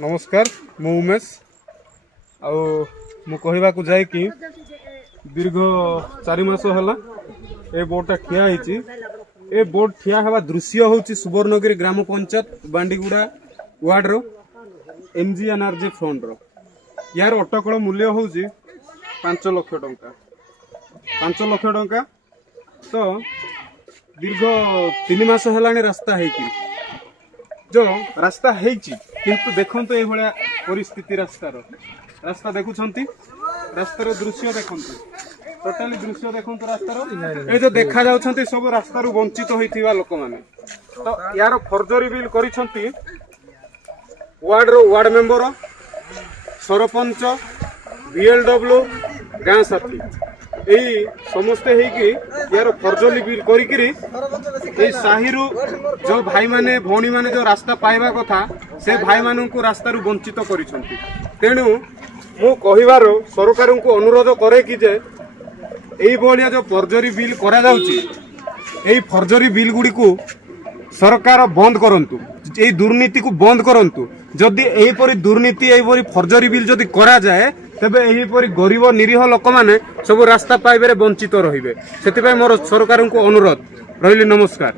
नमस्कार मु उमेश कहवाक जाए कि दीर्घ 4 मास है ए बोर्डटा ठिया ए बोर्ड ठिया हवा दृश्य हूँ सुवर्णगिरी ग्राम पंचायत बांडीगुड़ा वार्ड रो MGNRG फ्रंट रो यार अटकल मूल्य हूँ 5 लाख टंका 5 लाख टंका। तो दीर्घ 3 मास है रास्ता है जो रास्ता है किंतु देखो तो ये परिस्थिति रास्ता देखुंट रास्तार दृश्य देखो टोटाली दृश्य देखो रास्तार जो देखा जाउछंती सब रास्तार वंचित होइथिबा लोक माने। तो यार फर्जरी बिल करिसंती वार्ड मेंबर सरपंच BLW गाँ साथी यही समस्ते यार फर्जरी बिल करी साही जो भाई माने भौणी माने जो रास्ता पाइबा कथा से भाई मानू रास्तार वंचित करिसंती। तेणु मु कहिबार सरकार को अनुरोध करे कि जे एई भलिया जो फर्जरी बिल करा जाउची एई फर्जरी बिल गुडी को सरकार बंद करंतु एई दुर्नीति को बंद करंतु। जदि एहीपरि दुर्नीति एहीपरि फर्जरी बिल जदि करा जाए तेबे एहीपरि गरीब निरीह लोक माने सब रास्ता पाइबे वंचित रहिबे। सेतिपय मोर सरकार को अनुरोध रहिली। नमस्कार।